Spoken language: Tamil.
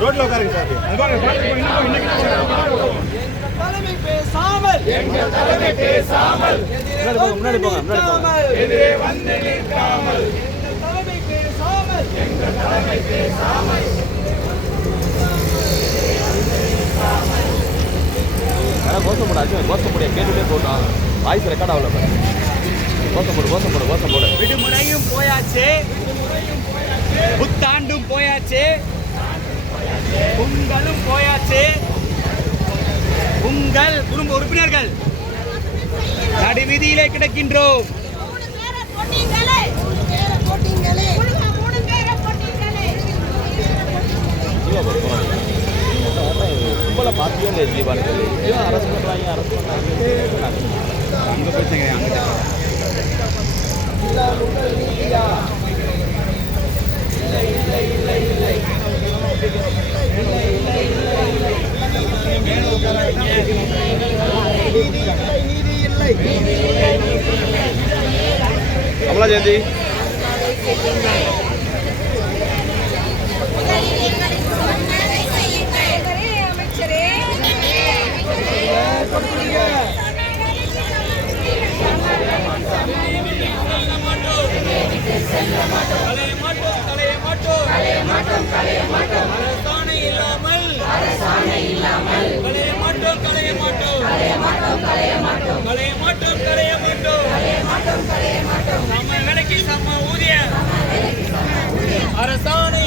ரோட்ல உட்காருங்க சார். தலைமை பேசாமல் எங்கள் தலைமை பேசாமல் முன்னாடி போங்க எதிரே வந்து நிற்காமல் எங்கள் தலைமை பேசாமல் கோஷம் முடிய கேட்டுட்டே போட்டோம். வாய்ஸ் ரெக்கார்ட் ஆகல. கோஷம் போடு. விடுமுறையும் போயாச்சு, புத்தாண்டும் போயாச்சு, பொங்கலும் போயாச்சு. உங்கள் குடும்ப உறுப்பினர்கள் நடுவீதியிலே கிடக்கின்றோம். கும்பலை பார்த்தியும் இல்லை ஜீவானுக்கு அரசு பண்ணுறாங்க அங்கே போச்சுங்க. அங்கே கமலா ஜெயந்தி அரசாணை